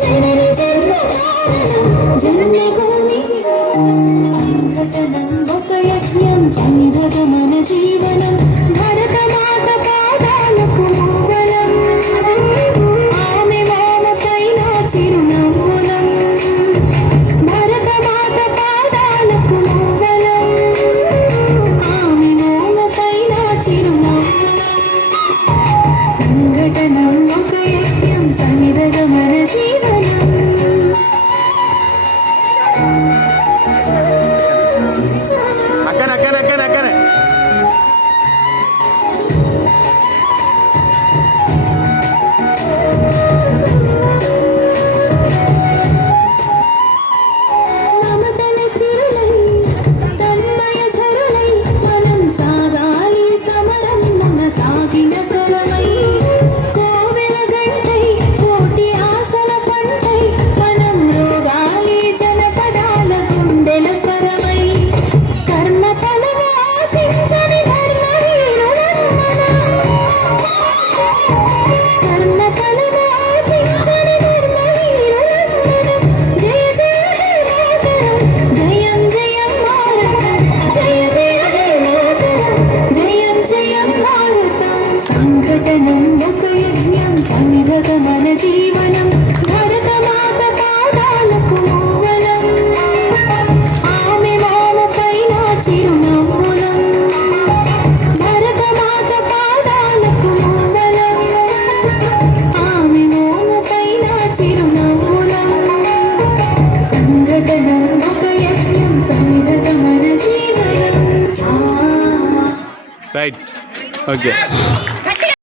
జనని జన్మ కారణం జన్మభూమి సంఘటనం ఒక యజ్ఞం సంఘగమన జీవనం భరతమాత పాదాలకు మూవనం ఆమె మామ పైన చిరునవ్వులం భరతమాత పాదాలకు మూవనం ఆమె మామ పైన చిరునవ్వులం సంఘటనం ఒక యజ్ఞం సంఘగమన జీవనం అక్కనే మమతల సిరులై తన్మయ ఝరులై మనం సాగాలి సమరం మన సాగిన స్వరమై కోవెల గంటై కోటి ఆశల పంటై మనం రోగాలి జనపదాల గుండెల స్వరమై కర్మ ఫలము ఆశించని ధర్మవీరులం మనం కర్మ ఫలము ఆశించని ధర్మవీరులం మనం జయ జయ హే మాతరం జయం జయం భారతం జయ జయ హే మాతరం జయం జయం భారతం సంఘటనం ఒక యజ్ఞం సంఘగమన జీవనం భరతమాత పాదాలకు మూవనం ఆమె మామ పైన చిరునవ్వులం భరతమాత పాదాలకు మూవనం ఆమె మామ పైన చిరునవ్వులం సంఘటనం ఒక యజ్ఞం సంఘగమన జీవనం రైట్ ఓకే